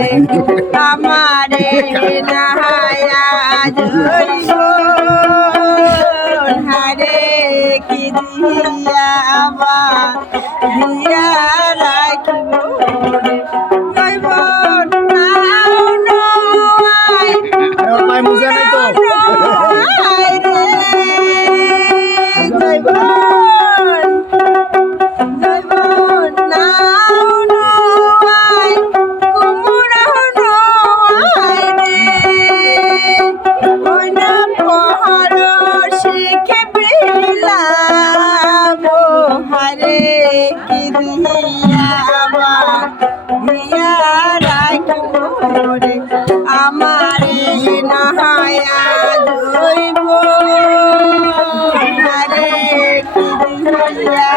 রে আমারে নাহায়া জইব হারে কি দিয়া দিয়া রাখিব রে জইব নাও নয় ভাই মুজে নাই তো আমারে নাহায়া জইব হারে কি দিয়া